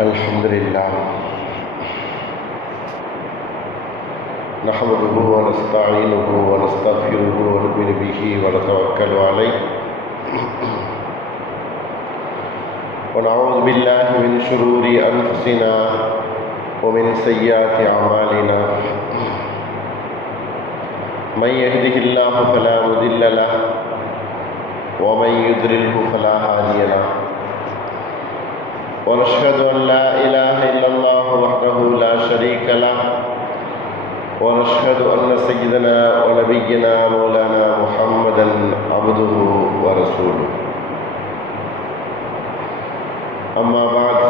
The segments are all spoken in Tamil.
الحمد لله نحمده ونستعينه ونستغفره ونؤمن به ونتوكل عليه ونعوذ بالله من شرور أنفسنا ومن سيئات أعمالنا من يهده الله فلا مضل له ومن يضلله فلا هادي له ونشهد أن لا إله إلا الله وحده لا شريك له ونشهد أن سيدنا ونبينا مولانا محمدا عبده ورسوله أما بعد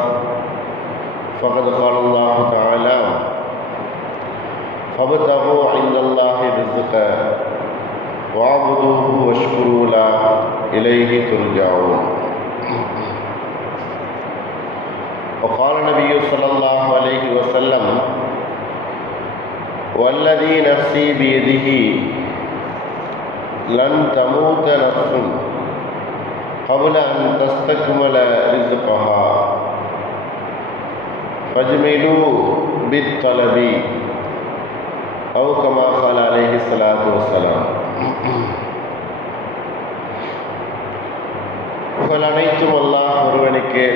فقد قال الله تعالى فابتغوا عند الله رزقا واعبدوه واشكروا له إليه ترجعون. وقال النبي صلى الله عليه وسلم والذي نفسي بيده لن تموت نفس قبل أن تستكمل رزقها فاجملوا بالطلب أو كما قال عليه الصلاة والسلام. புகழ் அனைத்தும் அல்லாஹ் ஒருவனுக்கு,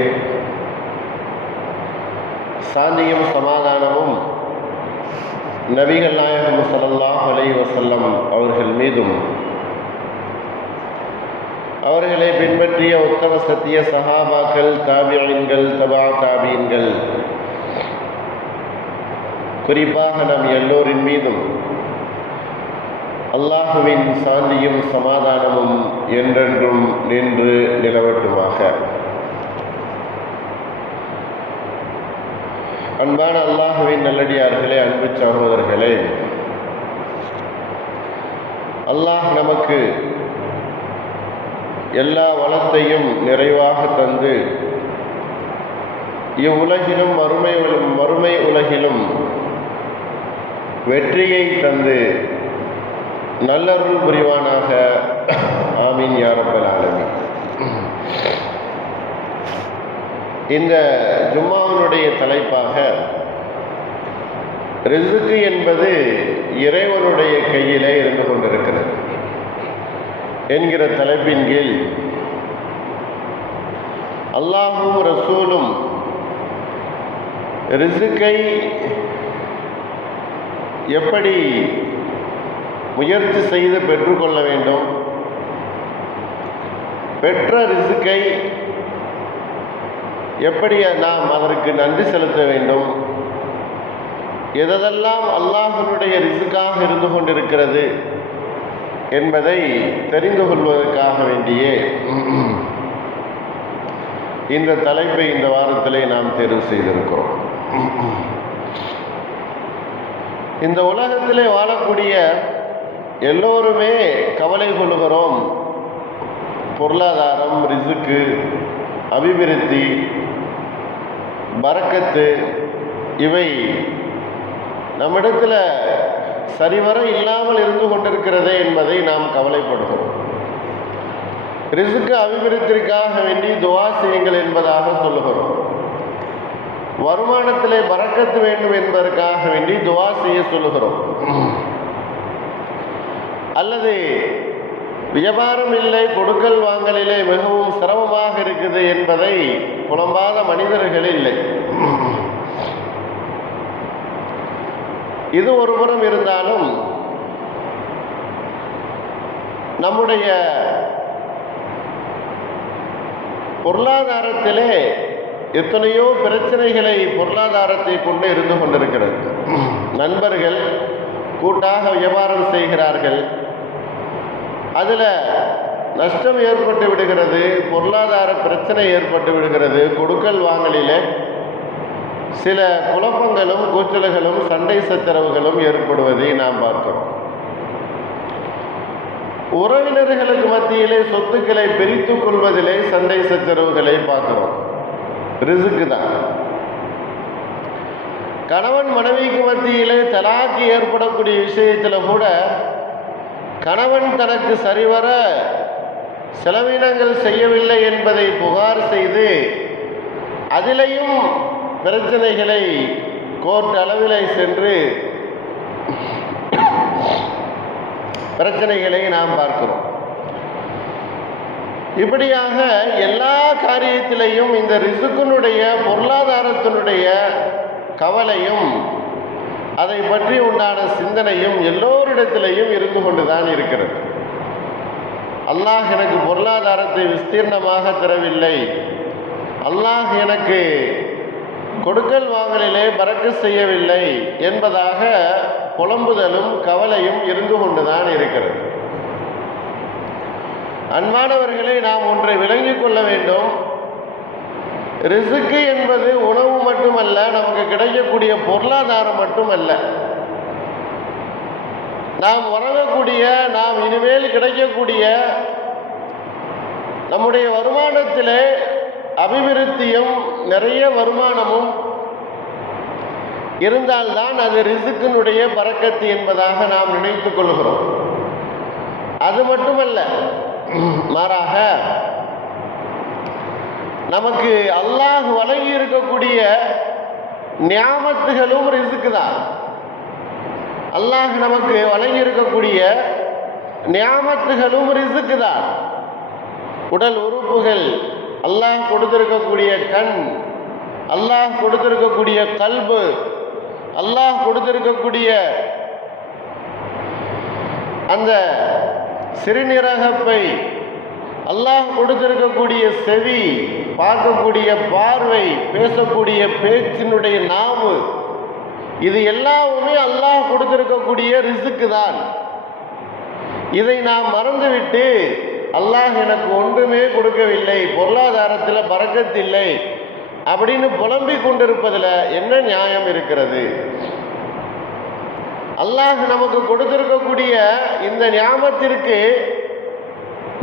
சாந்தியும் சமாதானமும் நபிகள் நாயகம் ஸல்லல்லாஹு அலைஹி வஸல்லம் அவர்கள் மீதும் அவர்களை பின்பற்றிய உத்தம சத்திய சஹாபாக்கள், தாபிஈன்கள், தபா தாபீன்கள், குறிப்பாக நம் எல்லோரின் மீதும் அல்லாஹுவின் சாந்தியும் சமாதானமும் என்றென்றும் நின்று நிலவட்டுமாக. அன்பான அல்லாஹுவின் நல்லடியார்களே, அன்பு சகோதரர்களே, அல்லாஹ் நமக்கு எல்லா வளத்தையும் நிறைவாக தந்து இவ்வுலகிலும் மறுமை உலகிலும் வெற்றியை தந்து நல்லருள் புரிவானாக. ஆமீன் யா ரப்பல் ஆலமீன். இந்த ஜும்மாவினுடைய தலைப்பாக ரிஸ்க் என்பது இறைவனுடைய கையிலே இருந்து கொண்டிருக்கிறது என்கிற தலைப்பின் கீழ் அல்லாஹும் ரசூலும் ரிஸ்கை எப்படி முயற்சி செய்து பெற்றுக்கொள்ள வேண்டும், பெற்ற ரிஸ்கை எப்படி நாம் அதற்கு நன்றி செலுத்த வேண்டும், எதெல்லாம் அல்லாஹ்வுடைய ரிஸ்காக இருந்து கொண்டிருக்கிறது என்பதை தெரிந்து கொள்வதற்காக வேண்டியே இந்த தலைப்பை இந்த வாரத்திலே நாம் தேர்வு செய்திருக்கிறோம். இந்த உலகத்திலே வாழக்கூடிய எல்லோருமே கவலை கொள்ளுகிறோம். பொருளாதாரம், ரிஸ்க்கு, அபிவிருத்தி, பரக்கத்து இவை நம்மிடத்தில் சரிவர இல்லாமல் இருந்து கொண்டிருக்கிறதே என்பதை நாம் கவலைப்படுகிறோம். ரிஸ்க்கு அபிவிருத்திற்காக வேண்டி துஆ செய்யுங்கள் என்பதாக சொல்லுகிறோம். வருமானத்திலே பரக்கத்து வேண்டும் என்பதற்காக வேண்டி துஆ செய்ய சொல்லுகிறோம். அல்லது வியாபாரம் இல்லை, கொடுக்கல் வாங்கலிலே மிகவும் சிரமமாக இருக்குது என்பதை புலம்பாத மனிதர்கள் இல்லை. இது ஒரு புறம் இருந்தாலும் நம்முடைய பொருளாதாரத்திலே எத்தனையோ பிரச்சனைகளை பொருளாதாரத்தை கொண்டு இருந்து கொண்டிருக்கிறது. நண்பர்கள் கூட்டாக வியாபாரம் செய்கிறார்கள், அதில் நஷ்டம் ஏற்பட்டு விடுகிறது, பொருளாதார பிரச்சனை ஏற்பட்டு விடுகிறது. கொடுக்கல் வாங்கலிலே சில குழப்பங்களும் கூச்சல்களும் சண்டை சச்சரவுகளும் ஏற்படுவதை நாம் பார்க்கிறோம். உறவினர்களுக்கு மத்தியிலே சொத்துக்களை பிரித்துக் கொள்வதிலே சண்டை சச்சரவுகளை பார்க்கிறோம். ரிஸ்க்கு தான். கணவன் மனைவிக்கு மத்தியிலே தலாக்கு ஏற்படக்கூடிய விஷயத்தில் கூட கணவன் தனக்கு சரிவர செலவினங்கள் செய்யவில்லை என்பதை புகார் செய்து அதிலையும் பிரச்சனைகளை கோர்ட் அளவில் சென்று பிரச்சனைகளை நாம் பார்க்கிறோம். இப்படியாக எல்லா காரியத்திலையும் இந்த ரிசுக்கினுடைய பொருளாதாரத்தினுடைய கவலையும் அதை பற்றி உண்டான சிந்தனையும் எல்லோரிடத்திலையும் இருந்து கொண்டுதான் இருக்கிறது. அல்லாஹ் எனக்கு பொருளாதாரத்தை விஸ்தீர்ணமாக தரவில்லை, அல்லாஹ் எனக்கு கொடுக்கல் வாங்கலிலே பரக்கத் செய்யவில்லை என்பதாக புலம்புதலும் கவலையும் இருந்து கொண்டுதான் இருக்கிறது. அன்பானவர்களை, நாம் ஒன்றை விளங்கிக் கொள்ள வேண்டும். ரிசுக்கு என்பது உணவு மட்டுமல்ல, நமக்கு கிடைக்கக்கூடிய பொருளாதாரம் மட்டுமல்ல. நாம் உறங்கக்கூடிய, நாம் இனிமேல் கிடைக்கக்கூடிய நம்முடைய வருமானத்திலே அபிவிருத்தியும் நிறைய வருமானமும் இருந்தால்தான் அது ரிசுக்கினுடைய பரக்கத்து என்பதாக நாம் நினைத்துக் கொள்கிறோம். அது மட்டுமல்ல, மாறாக நமக்கு அல்லாஹ் வழங்கி இருக்கக்கூடிய நியாமத்துகளும் ரிசுக்கு தான். அல்லாஹ் நமக்கு வழங்கி இருக்கக்கூடிய நியாமத்துகளும் ரிசுக்கு தான். உடல் உறுப்புகள், அல்லாஹ் கொடுத்திருக்கக்கூடிய கண், அல்லாஹ் கொடுத்திருக்கக்கூடிய கல்பு, அல்லாஹ் கொடுத்திருக்கக்கூடிய அந்த சிறுநீரகப்பை, அல்லாஹ் கொடுத்திருக்கக்கூடிய செவி, பார்க்கக்கூடிய பார்வை, பேசக்கூடிய பேச்சினுடைய நாவு, இது எல்லாமே அல்லாஹ் கொடுத்திருக்கக்கூடிய ரிசுக்கு தான். இதை நாம் மறந்துவிட்டு அல்லாஹ் எனக்கு ஒன்றுமே கொடுக்கவில்லை, பொருளாதாரத்தில் பரக்கத்தில்லை அப்படின்னு புலம்பிக் கொண்டிருப்பதில் என்ன நியாயம் இருக்கிறது? அல்லாஹ் நமக்கு கொடுத்திருக்கக்கூடிய இந்த ஞாபகத்திற்கு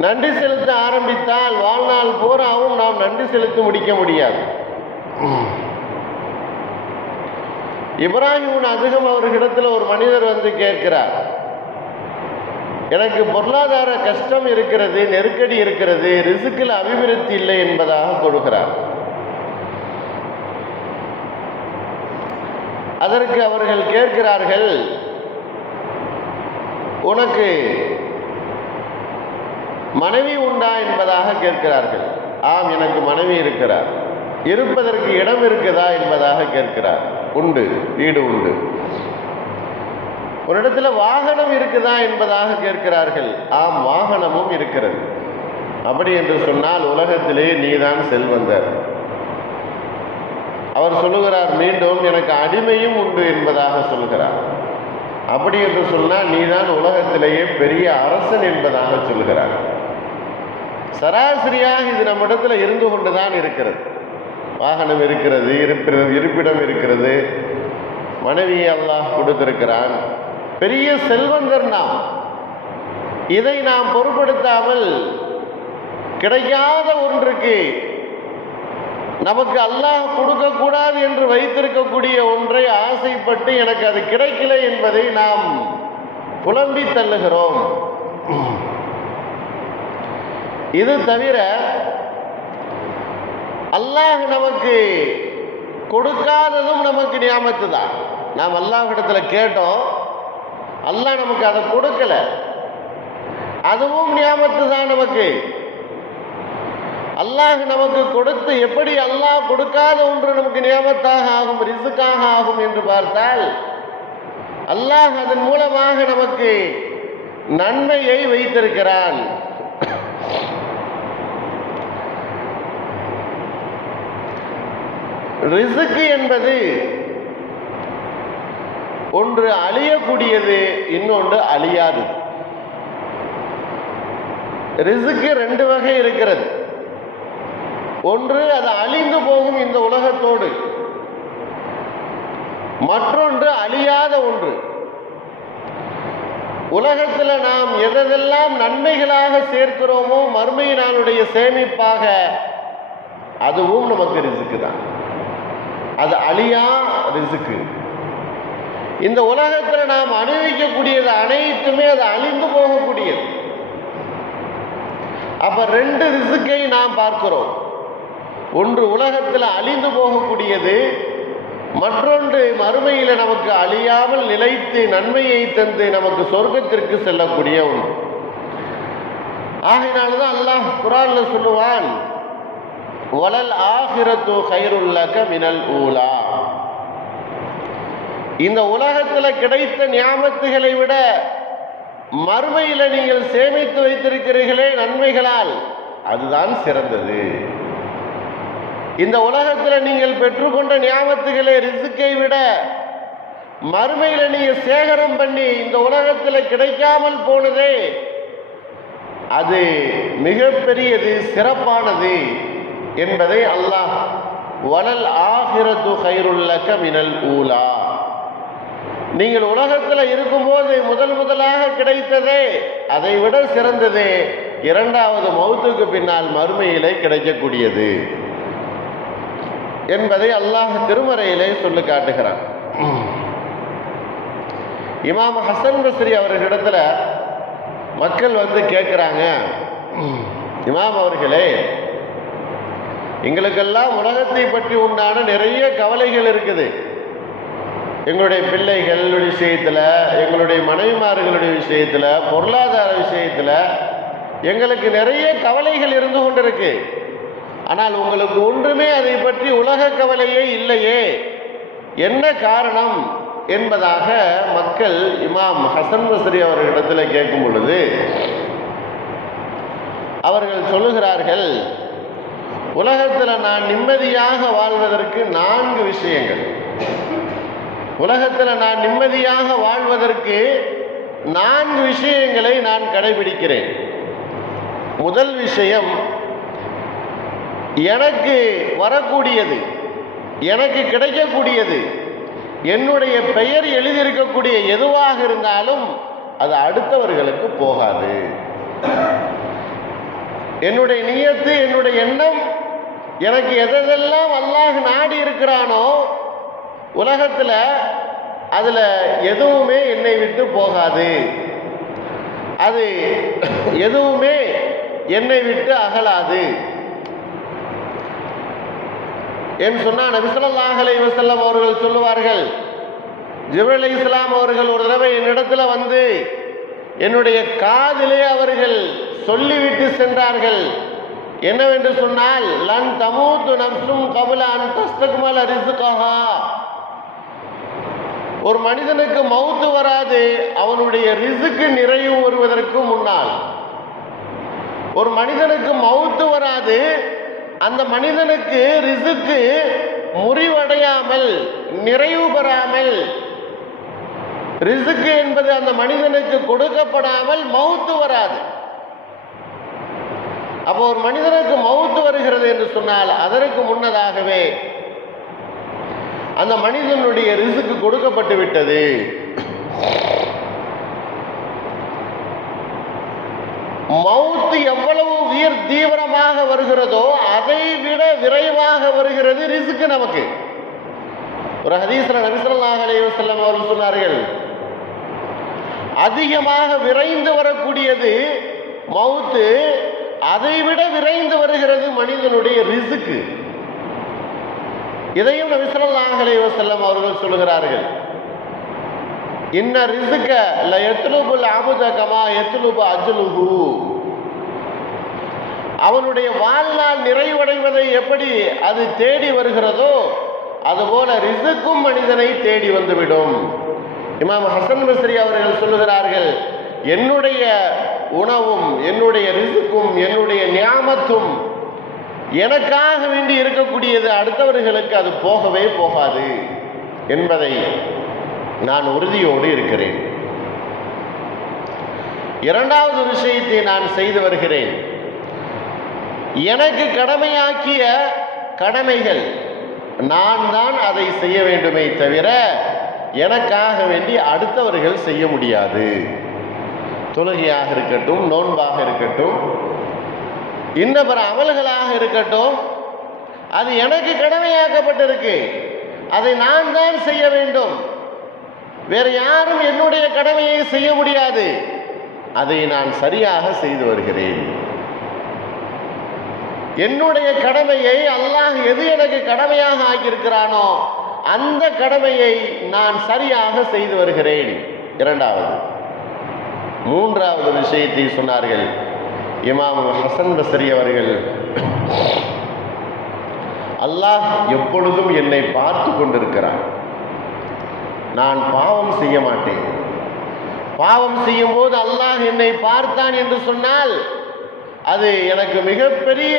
நன்றி செலுத்த ஆரம்பித்தால் வாழ்நாள் பூராவும் நாம் நன்றி செலுத்தி முடிக்க முடியாது. இப்ராஹிம் அதிகம் அவர்களிடத்தில் ஒரு மனிதர் வந்து கேட்கிறார், எனக்கு பொருளாதார கஷ்டம் இருக்கிறது, நெருக்கடி இருக்கிறது, ரிசுக்கில் அபிவிருத்தி இல்லை என்பதாக கொடுக்கிறார். அதற்கு அவர்கள் கேட்கிறார்கள், உனக்கு மனைவி உண்டா என்பதாக கேட்கிறார்கள். ஆம், எனக்கு மனைவி இருக்கிறார். இருப்பதற்கு இடம் இருக்குதா என்பதாக கேட்கிறார். உண்டு, வீடு உண்டு. ஒரு இடத்துல வாகனம் இருக்குதா என்பதாக கேட்கிறார்கள். ஆம், வாகனமும் இருக்கிறது. அப்படி என்று சொன்னால் உலகத்திலே நீதான் செல்வந்தர். அவர் சொல்லுகிறார், மீண்டும் எனக்கு அடிமையும் உண்டு என்பதாக சொல்கிறார். அப்படி என்று சொன்னால் நீதான் உலகத்திலேயே பெரிய அரசன் என்பதாக சொல்கிறார். சராசரியாக இது நம்மிடத்துல இருந்து கொண்டுதான் இருக்கிறது. வாகனம் இருக்கிறது, இருப்பிடம் இருக்கிறது, மனைவியை அல்லாஹ் கொடுத்திருக்கிறான், பெரிய செல்வந்தர் நாம். இதை நாம் பொருட்படுத்தாமல் கிடைக்காத ஒன்றுக்கு, நமக்கு அல்லாஹ் கொடுக்கக்கூடாது என்று வைத்திருக்கக்கூடிய ஒன்றை ஆசைப்பட்டு எனக்கு அது கிடைக்கல என்பதை நாம் புலம்பி தள்ளுகிறோம். இது தவிர அல்லாஹ் நமக்கு கொடுக்காததும் நமக்கு நியாமத்து தான். நாம் அல்லாஹ்விடத்தில் கேட்டோம், அல்லாஹ் நமக்கு அதை கொடுக்கல, அதுவும் நியாமத்து தான் நமக்கு. அல்லாஹ் நமக்கு கொடுத்து எப்படி அல்லாஹ் கொடுக்காத ஒன்று நமக்கு நியாமத்தாக ஆகும், ரிசுக்காக ஆகும் என்று பார்த்தால், அல்லாஹ் அதன் மூலமாக நமக்கு நன்மையை வைத்திருக்கிறான். ரிசுக்கு என்பது ஒன்று அழியக்கூடியது, இன்னொன்று அழியாது. ரிசுக்கு ரெண்டு வகை இருக்கிறது. ஒன்று அது அழிந்து போகும் இந்த உலகத்தோடு, மற்றொன்று அழியாத ஒன்று. உலகத்தில் நாம் எதெல்லாம் நன்மைகளாக சேர்க்கிறோமோ மறுமை நாளுடைய சேமிப்பாக, அதுவும் நமக்கு ரிசுக்கு தான். அது அழியா ரிசுக்கு. இந்த உலகத்தில் நாம் அனுபவிக்கக்கூடியது அனைத்துமே அது அழிந்து போகக்கூடியது. அப்ப ரெண்டு ரிசுக்கை நாம் பார்க்கிறோம். ஒன்று உலகத்தில் அழிந்து போகக்கூடியது, மற்றொன்று மறுமையில் நமக்கு அழியாமல் நிலைத்து நன்மையை தந்து நமக்கு சொர்க்கத்திற்கு செல்லக்கூடிய ஒன்று. ஆகையினால்தான் அல்லாஹ் குர்ஆன்ல சொல்லுவான், வலல் ஆகிரத்து கைருல் லக மினல் ஊலா. இந்த உலகத்தில் கிடைத்த நியாமத்துகளை விட மறுமையில் நீங்கள் சேமித்து வைத்திருக்கிறீர்களே நன்மைகளால், அதுதான் சிறந்தது. இந்த உலகத்தில் நீங்கள் பெற்றுக்கொண்ட நியாமத்துகளை ரிஸ்கை விட மறுமையில் நீங்கள் சேகரம் பண்ணி இந்த உலகத்தில் கிடைக்காமல் போனதே அது மிகப்பெரியது, சிறப்பானது என்பதை அல்லாஹ் வலல் ஆகிரத்து கைருல் லக மினல் ஊலா, நீங்கள் உலகத்தில் இருக்கும்போது முதலாக கிடைத்ததே அதை விட சிறந்ததே இரண்டாவது மௌத்துக்கு பின்னால் மறுமையிலே கிடைக்கக்கூடியது என்பதை அல்லாஹ் திருமறையிலே சொல்லி காட்டுகிறான். இமாம் ஹசன் பஸ்ரி அவர்களிடத்தில் மக்கள் வந்து கேட்குறாங்க, இமாம் அவர்களே, எங்களுக்கெல்லாம் உலகத்தை பற்றி உண்டான நிறைய கவலைகள் இருக்குது. எங்களுடைய பிள்ளைகள் விஷயத்தில், எங்களுடைய மனைவிமார்களுடைய விஷயத்தில், பொருளாதார விஷயத்தில் எங்களுக்கு நிறைய கவலைகள் இருந்து கொண்டிருக்கு. ஆனால் உங்களுக்கு ஒன்றுமே அதை பற்றி உலக கவலையே இல்லையே, என்ன காரணம் என்பதாக மக்கள் இமாம் ஹசன் பஸ்ரி அவர்களிடத்தில் கேட்கும் பொழுது அவர்கள் சொல்லுகிறார்கள், உலகத்தில் நான் நிம்மதியாக வாழ்வதற்கு 4 விஷயங்கள். உலகத்தில் நான் நிம்மதியாக வாழ்வதற்கு 4 விஷயங்களை நான் கடைபிடிக்கிறேன். முதல் விஷயம், எனக்கு வரக்கூடியது, எனக்கு கிடைக்கக்கூடியது, என்னுடைய பெயர் எழுதியிருக்கக்கூடிய எதுவாக இருந்தாலும் அது அடுத்தவர்களுக்கு போகாது. என்னுடைய நியத்து, என்னுடைய எண்ணம், எனக்கு எதெல்லாம் அல்லாஹ் நாடி இருக்கிறானோ உலகத்தில் அதில் எதுவுமே என்னை விட்டு போகாது, அது எதுவுமே என்னை விட்டு அகலாது என்று சொன்னால் நபி ஸல்லல்லாஹு அலைஹி வஸல்லம் அவர்கள் சொல்லுவார்கள், ஜிப்ரீல் அலைஹிஸ்ஸலாம் அவர்கள் ஒரு தடவை என்னிடத்தில் வந்து என்னுடைய காதிலே அவர்கள் சொல்லிவிட்டு சென்றார்கள். என்னவென்று சொன்னால், லன் தமூத்து நஃப்ஸும் கப்ல அன் தஸ்தக்மல ரிஸ்கஹா, ஒரு மனிதனுக்கு மௌத்து வராது அவனுடைய ரிஸ்க் நிறைவு வருவதற்கு முன்னால். ஒரு மனிதனுக்கு மௌத்து வராது, அந்த மனிதனுக்கு ரிஸ்க் முறிவடையாமல், நிறைவு பெறாமல், ரிஸ்க் என்பது அந்த மனிதனுக்கு கொடுக்கப்படாமல் மௌத்து வராது. அப்போ ஒரு மனிதனுக்கு மௌத்து வருகிறது என்று சொன்னால் அதற்கு முன்னதாகவே அந்த மனிதனுடைய ரிஸ்க் கொடுக்கப்பட்டு விட்டது. மௌத்து எவ்வளவு தீவிரமாக வருகிறதோ அதை விட விரைவாக வருகிறது ரிஸ்க் நமக்கு. ஒரு ஹதீஸ்ல நபி ஸல்லல்லாஹு அலைஹி வஸல்லம் அவர்கள் சொன்னார்கள், அதிகமாக விரைந்து வரக்கூடியது மௌத்து, அதைவிட விரைந்து வருகிறது மனிதனுடைய ரிஸ்க். இதையும் நபி ஸல்லல்லாஹு அலைஹி வஸல்லம் அவர்கள் சொல்கிறார்கள், இன்ன ரிஸ்க ல யத்லுபுல் அப்த கமா யத்லுபு அஜ்லுஹு, அவனுடைய வாழ்நாள் நிறைவடைவதை எப்படி அது தேடி வருகிறதோ அதுபோல ரிஸ்க்கும் மனிதனை தேடி வந்துவிடும். இமாம் ஹசன் பஸ்ரி அவர்கள் சொல்லுகிறார்கள், என்னுடைய உணவும் என்னுடைய ரிஸ்க்கும் என்னுடைய நியாமத்தும் எனக்காக வேண்டி இருக்கக்கூடியது, அடுத்தவர்களுக்கு அது போகவே போகாது என்பதை நான் உறுதியோடு இருக்கிறேன். இரண்டாவது விஷயத்தை நான் செய்து வருகிறேன். எனக்கு கடமையாக்கிய கடமைகள் நான் தான் அதை செய்ய வேண்டுமே தவிர எனக்காக வேண்டி அடுத்தவர்கள் செய்ய முடியாது. தொழுகையாக இருக்கட்டும், நோன்பாக இருக்கட்டும், இன்ன பிற அமல்களாக இருக்கட்டும், அது எனக்கு கடமையாக்கப்பட்டிருக்கு, அதை நான் தான் செய்ய வேண்டும். வேறு யாரும் என்னுடைய கடமையை செய்ய முடியாது. அதை நான் சரியாக செய்து வருகிறேன். என்னுடைய கடமையை அல்லாஹ் எது எனக்கு கடமையாக ஆக்கியிருக்கிறானோ அந்த கடமையை நான் சரியாக செய்து வருகிறேன். இரண்டாவது. மூன்றாவது விஷயத்தை சொன்னார்கள் இமாம் ஹசன் பஸ்ரி அவர்கள், அல்லாஹ் எப்பொழுதும் என்னை பார்த்து கொண்டிருக்கிறான். நான் பாவம் செய்ய மாட்டேன். பாவம் செய்யும் போது அல்லாஹ் என்னை பார்த்தான் என்று சொன்னால் அது எனக்கு மிகப்பெரிய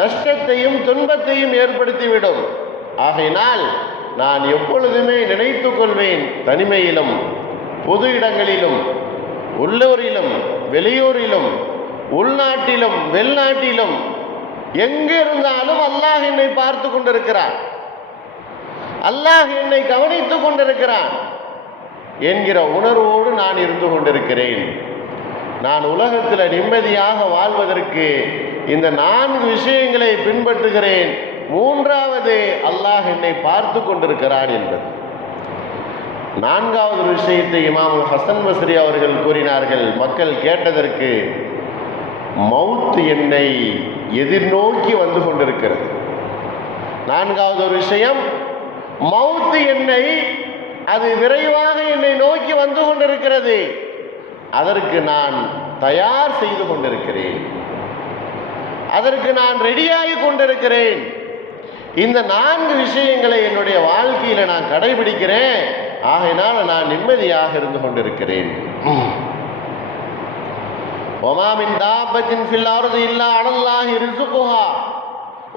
நஷ்டத்தையும் துன்பத்தையும் ஏற்படுத்திவிடும். ஆகையினால் நான் எப்பொழுதுமே நினைத்து கொள்வேன், தனிமையிலும் பொது இடங்களிலும் உள்ளூரிலும் வெளியூரிலும் உள்நாட்டிலும் வெளிநாட்டிலும் எங்கே இருந்தாலும் அல்லாஹ் என்னை பார்த்து கொண்டிருக்கிறான், அல்லாஹ் என்னை கவனித்துக் கொண்டிருக்கிறான் என்கிற உணர்வோடு நான் இருந்து கொண்டிருக்கிறேன். நான் உலகத்தில் நிம்மதியாக வாழ்வதற்கு இந்த 4 விஷயங்களை பின்பற்றுகிறேன். மூன்றாவது, அல்லாஹ் என்னை பார்த்து கொண்டிருக்கிறான் என்பது. நான்காவது விஷயத்தை இமாம் ஹசன் பஸ்ரி அவர்கள் கூறினார்கள். மக்கள் கேட்டதற்கு, மவுத் என்னை எதிர்நோக்கி வந்து கொண்டிருக்கிறது. நான்காவது ஒரு விஷயம், மவுத் என்னை, அது விரைவாக என்னை நோக்கி வந்து கொண்டிருக்கிறது. அதற்கு நான் தயார் செய்து கொண்டிருக்கிறேன், அதற்கு நான் ரெடியாகி கொண்டிருக்கிறேன். இந்த 4 விஷயங்களை என்னுடைய வாழ்க்கையில் நான் கடைபிடிக்கிறேன். ஆகையினால் நான் நிம்மதியாக இருந்து கொண்டிருக்கிறேன். وَمَا مِنْ دَابَّةٍ فِي الْأَرْضِ إِلَّا عَلَى اللَّهِ رِزْقُهَا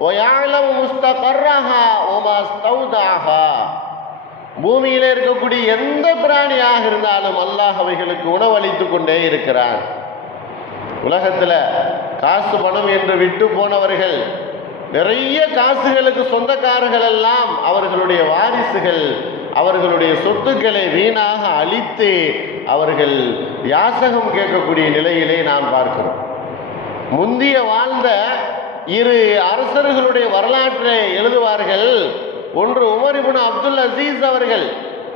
وَيَعْلَمُ مُسْتَقَرَّهَا وَمَا اسْتَوْدَعَهَا. பூமியில் இருக்கக்கூடிய எந்த பிராணியாக இருந்தாலும் அல்லாஹ் அவைகளுக்கு உணவளித்து கொண்டே இருக்கிறான். உலகத்தில் காசு பணம் என்று விட்டு போனவர்கள், நிறைய காசுகளுக்கு சொந்தக்காரர்கள் எல்லாம் அவர்களுடைய வாரிசுகள் அவர்களுடைய சொத்துக்களை வீணாக அழித்து அவர்கள் யாசகம் கேட்கக்கூடிய நிலையிலே நாம் பார்க்கிறோம். முந்திய வாழ்ந்த 2 அரசர்களுடைய வரலாற்றை எழுதுவார்கள். ஒன்று உமர் இப்னு அப்துல் அசீஸ் அவர்கள்,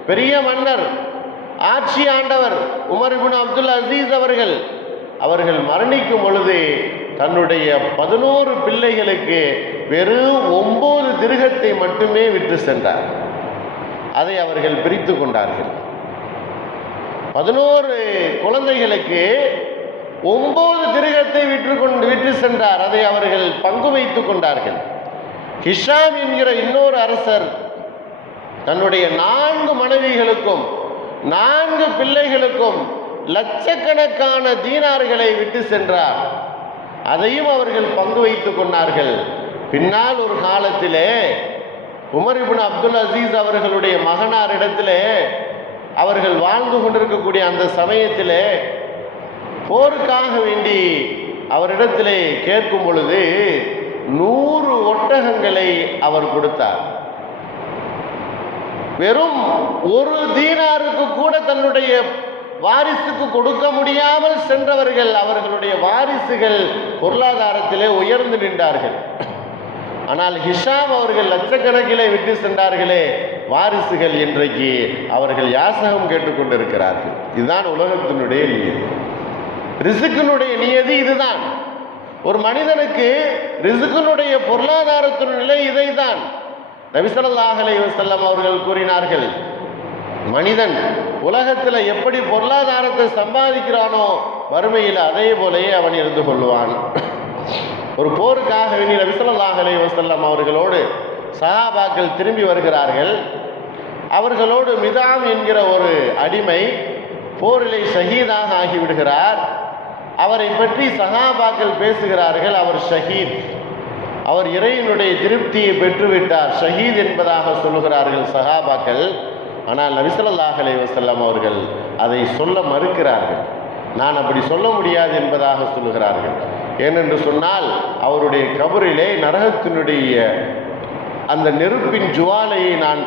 பெரிய மன்னர், ஆட்சி ஆண்டவர் உமர் இப்னு அப்துல் அசீஸ் அவர்கள். அவர்கள் மரணிக்கும் பொழுது தன்னுடைய 11 பிள்ளைகளுக்கு வெறும் 9 திர்ஹத்தை மட்டுமே விட்டு சென்றார். அதை அவர்கள் பிரித்து கொண்டார்கள். 11 குழந்தைகளுக்கு 9 திர்ஹத்தை விட்டு சென்றார். அதை அவர்கள் பங்கு வைத்துக் கொண்டார்கள். ஹிஷாம் என்கிற இன்னொரு அரசர் தன்னுடைய 4 மனைவிகளுக்கும் 4 பிள்ளைகளுக்கும் லட்சக்கணக்கான தீனார்களை விட்டு சென்றார். அதையும் அவர்கள் பங்கு வைத்துக் கொண்டார்கள். பின்னால் ஒரு காலத்திலே உமர் இப்னு அப்துல் அசீஸ் அவர்களுடைய மகனார் இடத்திலே அவர்கள் வாழ்ந்து கொண்டிருக்கக்கூடிய அந்த சமயத்திலே போருக்காக வேண்டி அவரிடத்திலே கேட்கும் பொழுது 100 ஒட்டகங்களை அவர் கொடுத்தார். வெறும் 1 தீனாருக்கு கூட தன்னுடைய வாரிசுக்கு கொடுக்க முடியாமல் சென்றவர்கள், அவர்களுடைய வாரிசுகள் பொருளாதாரத்திலே உயர்ந்து நின்றார்கள். ஆனால் ஹிஷாம் அவர்கள் லட்சக்கணக்கிலே விட்டு சென்றார்களே, வாரிசுகள் இன்றைக்கு அவர்கள் யாசகம் கேட்டுக்கொண்டிருக்கிறார்கள். இதுதான் உலகத்தினுடைய நியதி, ரிசுக்கினுடைய நியதி இதுதான். ஒரு மனிதனுக்கு ரிசுக்கினுடைய பொருளாதாரத்தின் நிலை இதைதான். நபி ஸல்லல்லாஹு அலைஹி வஸல்லம் அவர்கள் கூறினார்கள், மனிதன் உலகத்தில் எப்படி பொருளாதாரத்தை சம்பாதிக்கிறானோ வறுமையில் அதே போலயே அவன் இருந்து கொள்வான். ஒரு போருக்காக வேண்டி நபி ஸல்லல்லாஹு அலைஹி வஸல்லம் அவர்களோடு சஹாபாக்கள் திரும்பி வருகிறார்கள். அவர்களோடு மிதாம் என்கிற ஒரு அடிமை போரிலே ஷஹீதாக ஆகிவிடுகிறார். அவரை பற்றி சஹாபாக்கள் பேசுகிறார்கள், அவர் ஷஹீத், அவர் இறைவனுடைய திருப்தியை பெற்றுவிட்டார், ஷஹீத் என்பதாக சொல்லுகிறார்கள் சஹாபாக்கள். ஆனால் நபி ஸல்லல்லாஹு அலைஹி வஸல்லம் அவர்கள் அதை சொல்ல மறுக்கிறார்கள். நான் அப்படி சொல்ல முடியாது என்பதாக சொல்லுகிறார்கள். ஏனென்று சொன்னால் அவருடைய கபரிலே நரகத்தினுடைய அந்த நெருப்பின் ஜுவாலையை நான்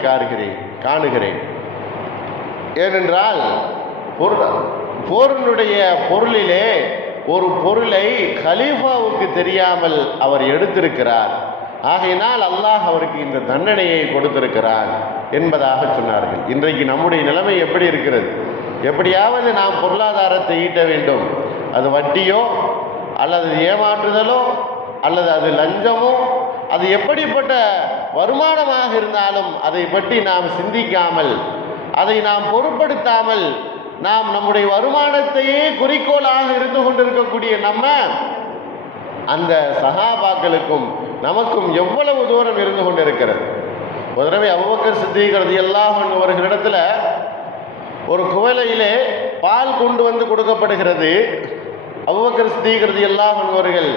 காணுகிறேன். ஏனென்றால் போரினுடைய பொருளிலே ஒரு பொருளை கலீஃபாவுக்கு தெரியாமல் அவர் எடுத்திருக்கிறார். ஆகையினால் அல்லாஹ் அவருக்கு இந்த தண்டனையை கொடுத்திருக்கிறார் என்பதாக சொன்னார்கள். இன்றைக்கு நம்முடைய நிலைமை எப்படி இருக்கிறது? எப்படியாவது நாம் பொருளாதாரத்தை ஈட்ட வேண்டும். அது வட்டியோ அல்லது ஏமாற்றுதலோ அல்லது அது லஞ்சமோ, அது எப்படிப்பட்ட வருமானமாக இருந்தாலும் அதை பற்றி நாம் சிந்திக்காமல், அதை நாம் பொருட்படுத்தாமல், நாம் நம்முடைய வருமானத்தையே குறிக்கோளாக இருந்து கொண்டிருக்கக்கூடிய நம்ம அந்த சஹாபாக்களுக்கும் நமக்கும் எவ்வளவு தூரம் இருந்து கொண்டிருக்கிறது. ஒரு தடவை அபூபக்கர் சித்தீக் ரலியல்லாஹு அன்ஹு அவர்களிடத்தில் ஒரு குவளையிலே பால் கொண்டு வந்து கொடுக்கப்படுகிறது. அபூபக்கர் சித்தீக் ரலியல்லாஹு அன்ஹு அவர்கள்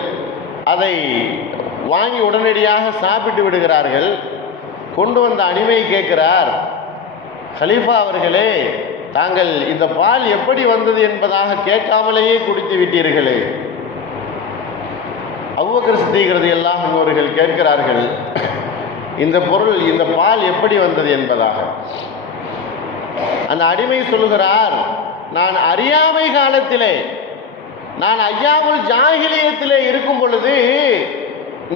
அதை வாங்கி உடனடியாக சாப்பிட்டு விடுகிறார்கள். கொண்டு வந்த அடிமை கேட்கிறார், கலீஃபா அவர்களே, தாங்கள் இந்த பால் எப்படி வந்தது என்பதாக கேட்காமலேயே குடித்து விட்டீர்களே. அபூபக்கர் சித்தீக் ரலியல்லாஹு அன்ஹு அவர்கள் கேட்கிறார்கள், இந்த பொருள், இந்த பால் எப்படி வந்தது என்பதாக. அந்த அடிமை சொல்லுகிறார், நான் அறியாமை காலத்திலே, நான் ஐயாமுல் ஜாஹிலியத்திலே இருக்கும் பொழுது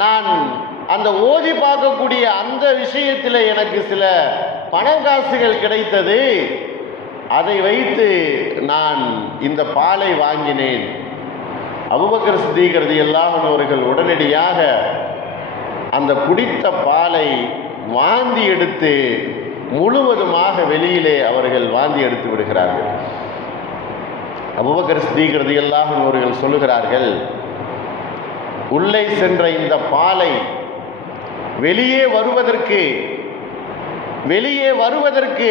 நான் அந்த ஓதி பார்க்கக்கூடிய அந்த விஷயத்தில் எனக்கு சில பணம் காசுகள் கிடைத்தது. அதை வைத்து நான் இந்த பாலை வாங்கினேன். அபூபக்கர் சித்தீக் ரலியல்லாஹு அன்ஹு அவர்கள் உடனடியாக அந்த குடித்த பாலை வாந்தி எடுத்து முழுவதுமாக வெளியிலே அவர்கள் வாந்தி எடுத்து விடுகிறார்கள். அபூபக்கர் சித்தீக் ரலியல்லாஹு அன்ஹு அவர்கள் சொல்லுகிறார்கள், உள்ளே சென்ற இந்த பாலை வெளியே வருவதற்கு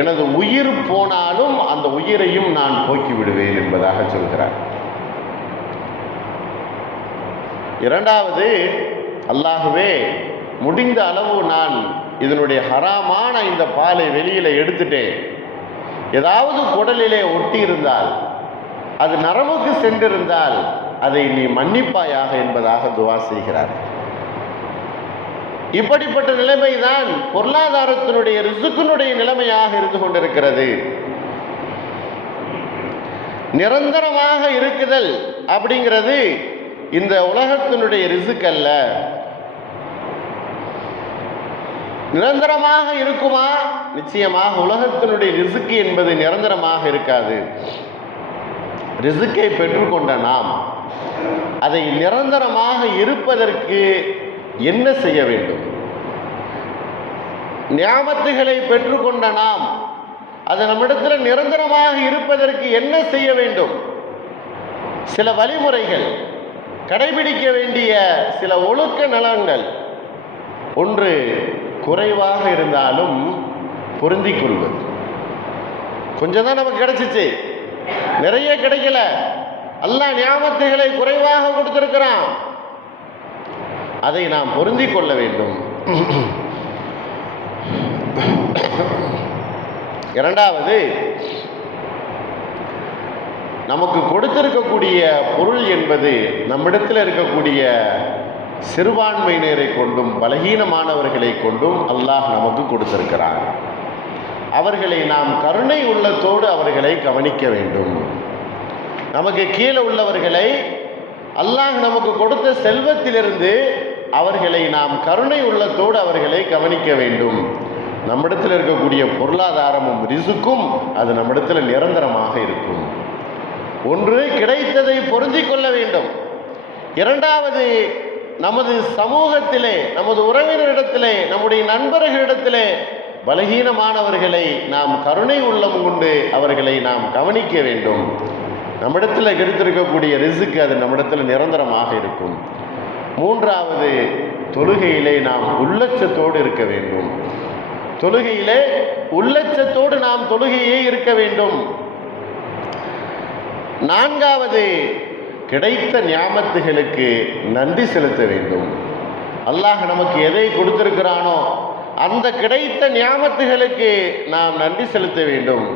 எனது உயிர் போனாலும் அந்த உயிரையும் நான் போக்கி விடுவேன் என்பதாக சொல்கிறார். இரண்டாவது, அல்லாஹ்வே, முடிந்த அளவு நான் இதனுடைய ஹராமான இந்த பாலை வெளியில எடுத்துட்டேன். ஏதாவது குடலிலே ஒட்டி இருந்தால், அது நரம்புக்கு சென்றிருந்தால் அதை நீ மன்னிப்பாயாக என்பதாக துவா செய்கிறார். இப்படிப்பட்ட நிலைமைதான் பொருளாதாரத்தினுடைய ரிசுக்கினுடைய நிலைமையாக இருந்து கொண்டிருக்கிறது. நிரந்தரமாக இருக்குதல் அப்படிங்கிறது இந்த உலகத்தினுடைய ரிசுக் அல்ல. நிரந்தரமாக இருக்குமா? நிச்சயமாக உலகத்தினுடைய ரிசுக்கு என்பது நிரந்தரமாக இருக்காது. ரிசுக்கை பெற்றுக்கொண்ட நாம் அதை நிரந்தரமாக இருப்பதற்கு என்ன செய்ய வேண்டும்? நியாமத்துகளை பெற்றுக்கொண்ட நாம் அது நம்மிடத்தில் நிரந்தரமாக இருப்பதற்கு என்ன செய்ய வேண்டும்? சில வழிமுறைகள், கடைபிடிக்க வேண்டிய சில ஒழுக்க நலன்கள். ஒன்று, குறைவாக இருந்தாலும் பொருந்திக் கொள்வது. கொஞ்சம் தான் நமக்கு கிடைச்சிச்சு, நிறைய கிடைக்கல. அல்லாஹ் நியாமத்துகளை குறைவாக கொடுத்திருக்கிறான், அதை நாம் பொருந்திக் கொள்ள வேண்டும். இரண்டாவது, நமக்கு கொடுத்திருக்கக்கூடிய பொருள் என்பது நம்மிடத்தில் இருக்கக்கூடிய சிறுபான்மையினரை கொண்டும் பலகீனமானவர்களை கொண்டும் அல்லாஹ் நமக்கு கொடுத்திருக்கிறார். அவர்களை நாம் கருணை உள்ளத்தோடு அவர்களை கவனிக்க வேண்டும். நமக்கு கீழே உள்ளவர்களை அல்லாஹ் நமக்கு கொடுத்த செல்வத்திலிருந்து அவர்களை நாம் கருணை உள்ளத்தோடு அவர்களை கவனிக்க வேண்டும். நம்மிடத்தில் இருக்கக்கூடிய பொருளாதாரமும் ரிசுக்கும் அது நம்மிடத்தில் நிரந்தரமாக இருக்கும். ஒன்று, கிடைத்ததை பொருந்திக் கொள்ள வேண்டும். இரண்டாவது, நமது சமூகத்திலே, நமது உறவினரிடத்திலே, நம்முடைய நண்பர்களிடத்திலே பலகீனமானவர்களை நாம் கருணை உள்ளம் கொண்டு அவர்களை நாம் கவனிக்க வேண்டும். நம்மிடத்தில் கிடைத்திருக்கக்கூடிய ரிசுக்கு அது நம்மிடத்தில் நிரந்தரமாக இருக்கும். மூன்றாவது, தொழுகையிலே நாம் உள்ளச்சத்தோடு இருக்க வேண்டும். தொழுகையிலே உள்ளச்சத்தோடு நாம் தொழுகையே இருக்க வேண்டும். நான்காவது, கிடைத்த நியாமத்துகளுக்கு நன்றி செலுத்த வேண்டும். அல்லாஹ் நமக்கு எதை கொடுத்திருக்கிறானோ அந்த கிடைத்த நியாமத்துகளுக்கு நாம் நன்றி செலுத்த வேண்டும்.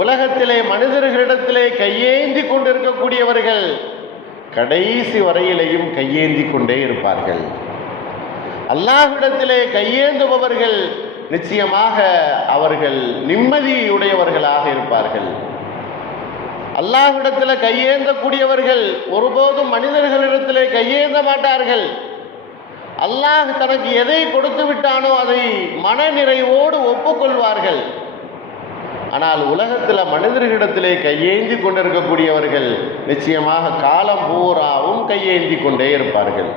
உலகத்திலே மனிதர்களிடத்திலே கையேந்தி கொண்டிருக்கக்கூடியவர்கள் கடைசி வரையிலையும் கையேந்தி கொண்டே இருப்பார்கள். அல்லாஹ்விடத்திலே கையேந்துபவர்கள் நிச்சயமாக அவர்கள் நிம்மதியுடையவர்களாக இருப்பார்கள். அல்லாஹ்விடத்தில் கையேந்தக்கூடியவர்கள் ஒருபோதும் மனிதர்களிடத்திலே கையேந்த மாட்டார்கள். அல்லாஹ் தனக்கு எதை கொடுத்து விட்டானோ அதை மன நிறைவோடு ஒப்புக்கொள்வார்கள். ஆனால் உலகத்தில் மனிதர்களிடத்திலே கையேந்தி கொண்டிருக்கக்கூடியவர்கள் நிச்சயமாக காலம் பூராவும் கையேந்தி கொண்டே இருப்பார்கள்.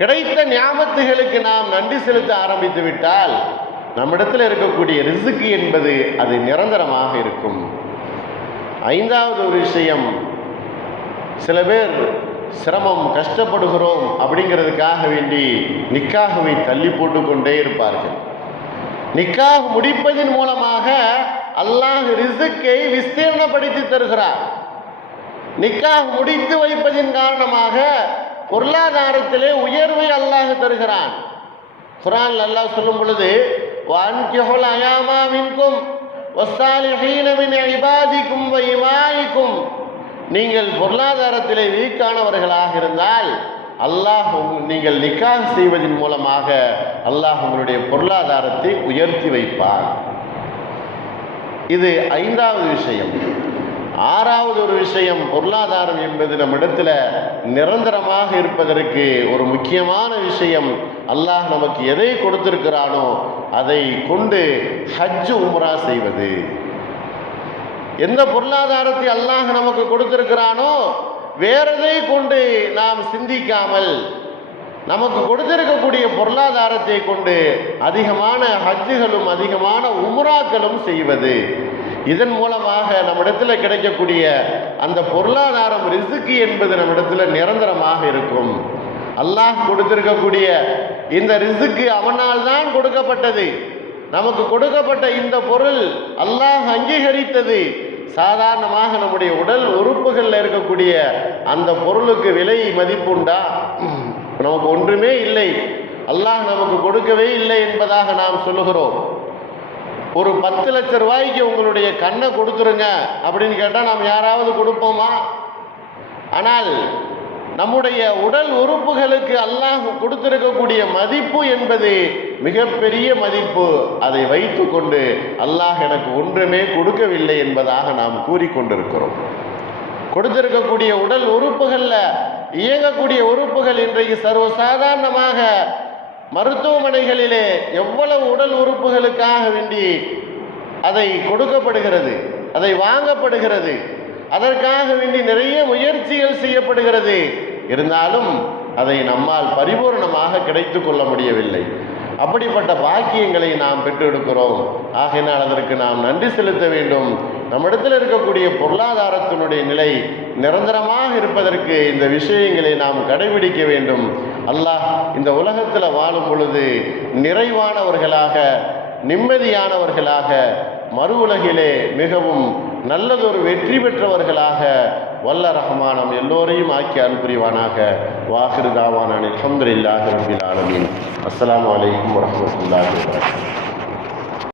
கிடைத்த ஞாபகத்துகளுக்கு நாம் நன்றி செலுத்த ஆரம்பித்து விட்டால் நம்மிடத்தில் இருக்கக்கூடிய ரிசுக்கு என்பது அது நிரந்தரமாக இருக்கும். ஐந்தாவது ஒரு விஷயம், சில பேர் சிரமம் கஷ்டப்படுகிறோம் அப்படிங்கிறதுக்காக வேண்டி நிக்காகவை தள்ளி போட்டு கொண்டே இருப்பார்கள். நிக்காஹ் முடிப்பதன் மூலமாக அல்லாஹ் ரிசுக்கை விஸ்தீர்ணப்படுத்தி தருகிறார். நிக்காஹ் முடித்து வைப்பதின் காரணமாக பொருளாதாரத்திலே உயர்வை அல்லாஹ் தருகிறான். குர்ஆன் அல்லாஹ் சொல்லும் பொழுது, வஅன்கிஹுல் அயாமா மின்கும் வஸ்ஸாலிஹீன மின் இபாதிக்கும் வ இமாயிக்கும், நீங்கள் பொருளாதாரத்திலே வீக்கானவர்களாக இருந்தால் அல்லாஹ் நீங்கள் நிக்காஹ் செய்வதன் மூலமாக அல்லாஹ் உங்களுடைய பொருளாதாரத்தை உயர்த்தி வைப்பார். இது ஐந்தாவது விஷயம். ஆறாவது ஒரு விஷயம், பொருளாதாரம் என்பது நம்மிடத்தில் நிரந்தரமாக இருப்பதற்கு ஒரு முக்கியமான விஷயம், அல்லாஹ் நமக்கு எதை கொடுத்திருக்கிறானோ அதை கொண்டு ஹஜ் உம்ரா செய்வது. எந்த பொருளாதாரத்தை அல்லாஹ் நமக்கு கொடுத்திருக்கிறானோ வேறதை கொண்டு நாம் சிந்திக்காமல் நமக்கு கொடுத்திருக்கக்கூடிய பொருளாதாரத்தை கொண்டு அதிகமான ஹஜ்ஜுகளும் அதிகமான உம்ராக்களும் செய்வது. இதன் மூலமாக நம்மிடத்தில் கிடைக்கக்கூடிய அந்த பொருளாதாரம் ரிசுக்கு என்பது நம்மிடத்தில் நிரந்தரமாக இருக்கும். அல்லாஹ் கொடுத்திருக்கக்கூடிய இந்த ரிசுக்கு அவனால் தான் கொடுக்கப்பட்டது. நமக்கு கொடுக்கப்பட்ட இந்த பொருள் அல்லாஹ் அங்கீகரித்தது. சாதாரணமாக நம்முடைய உடல் உறுப்புகளில் இருக்கக்கூடிய அந்த பொருளுக்கு விலை மதிப்புண்டா? நமக்கு ஒன்றுமே இல்லை, அல்லாஹ் நமக்கு கொடுக்கவே இல்லை என்பதாக நாம் சொல்லுகிறோம். ஒரு 10 லட்சம் ரூபாய்க்கு உங்களுடைய கண்ணை கொடுத்துருங்க அப்படின்னு கேட்டால் நாம் யாராவது கொடுப்போமா? ஆனால் நம்முடைய உடல் உறுப்புகளுக்கு அல்லாஹ் கொடுத்திருக்கக்கூடிய மதிப்பு என்பது மிகப்பெரிய மதிப்பு. அதை வைத்து கொண்டு அல்லாஹ் எனக்கு ஒன்றுமே கொடுக்கவில்லை என்பதாக நாம் கூறிக்கொண்டிருக்கிறோம். கொடுத்திருக்கக்கூடிய உடல் உறுப்புகளில் இயங்கக்கூடிய உறுப்புகள் இன்றைக்கு சர்வசாதாரணமாக மருத்துவமனைகளிலே எவ்வளவு உடல் உறுப்புகளுக்காக வேண்டி அதை கொடுக்கப்படுகிறது, அதை வாங்கப்படுகிறது, அதற்காக வேண்டி நிறைய முயற்சிகள் செய்யப்படுகிறது. இருந்தாலும் அதை நம்மால் பரிபூர்ணமாக கிடைத்து கொள்ள முடியவில்லை. அப்படிப்பட்ட பாக்கியங்களை நாம் பெற்றெடுக்கிறோம். ஆகையினால் அதற்கு நாம் நன்றி செலுத்த வேண்டும். நம்மிடத்தில் இருக்கக்கூடிய பொருளாதாரத்தினுடைய நிலை நிரந்தரமாக இருப்பதற்கு இந்த விஷயங்களை நாம் கடைபிடிக்க வேண்டும். அல்லாஹ் இந்த உலகத்தில் வாழும் பொழுது நிறைவானவர்களாக, நிம்மதியானவர்களாக, மறு உலகிலே மிகவும் நல்லதொரு வெற்றி பெற்றவர்களாக வல்ல ரஹ்மான் எல்லோரையும் ஆக்கி அருள் புரிவானாக. வாஹிரு தாவானான் அல்ஹம்துலில்லாஹி ரப்பில் ஆலமீன். அஸ்ஸலாமு அலைக்கும் வரஹ்மத்துல்லாஹி வபரகாத்துஹு.